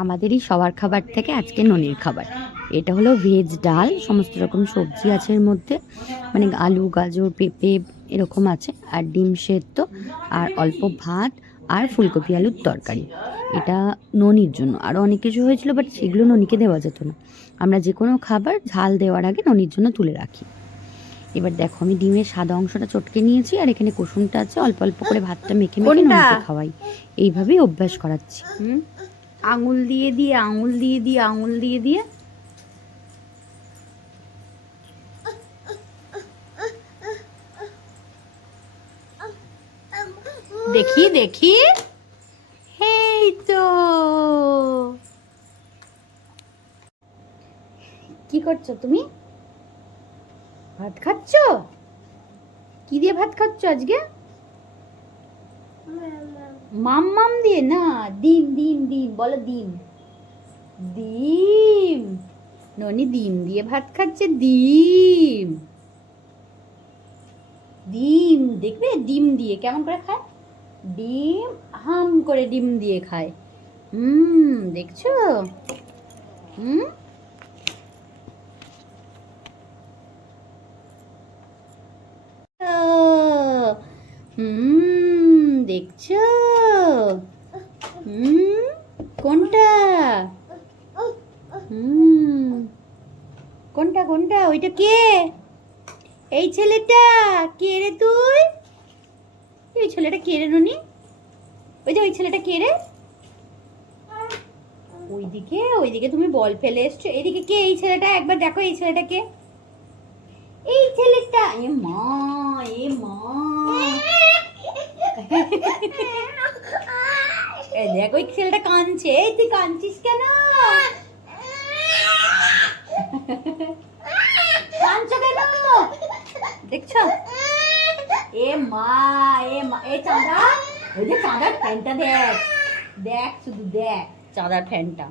আমাদেরই সবার খাবার থেকে আজকে ননির খাবার। এটা হলো ভেজ ডাল, সমস্ত রকম সবজি আছে এর মধ্যে, মানে আলু গাজর পেঁপে এরকম আছে, আর ডিম সেদ্ধ, আর অল্প ভাত, আর ফুলকপি আলুর তরকারি। এটা ননির জন্য। আরও অনেক কিছু হয়েছিল, বাট সেগুলো ননিকে দেওয়া যেত না। আমরা যে কোনো খাবার ঝাল দেওয়ার আগে ননির জন্য তুলে রাখি। এবার দেখো, আমি ডিমের সাদা অংশটা চটকে নিয়েছি, আর এখানে কুসুমটা আছে, অল্প অল্প করে ভাতটা মেখে মেখে ননিকে খাওয়াই। এইভাবেই অভ্যাস করাচ্ছি। আঙুল দিয়ে দিয়ে আঙুল দিয়ে দিয়ে আঙুল দিয়ে দিয়ে দেখি দেখি, এই তো। কি করছো তুমি? ভাত খাচ্ছ? কি দিয়ে ভাত খাচ্ছ আজকে? মাম দিয়ে না, ডিম ডিম ডিম বলো, ডিম ডিম। ননি ডিম দিয়ে ভাত খাচ্ছে, ডিম ডিম। দেখবে ডিম দিয়ে কেমন করে খায়, ডিম হাম করে ডিম দিয়ে খায়। দেখছো? হুম, দেখছো? হুম, কোনটা? হুম, কোনটা কোনটা? ওইটা কে? এই ছেলেটা কে রে তুই? এই ছেলেটা কে রে ননি? ওই যে ওই ছেলেটা কে রে? ওইদিকে ওইদিকে তুমি বল ফেলে এসছো, এইদিকে কে এই ছেলেটা? একবার দেখো এই ছেলেটা কে? এই ছেলেটা, এ মা, এ মা। এই দেখ, ওই ছেলেটা কাঁদছে। এই তুই কাঁদছিস কেন? কাঁদছো কেন? দেখছো? এ মা, এ মা, এ চাঁদা, ওই যে চাঁদার ফ্যানটা দেখ, দেখ শুধু দেখ চাঁদার ফ্যানটা।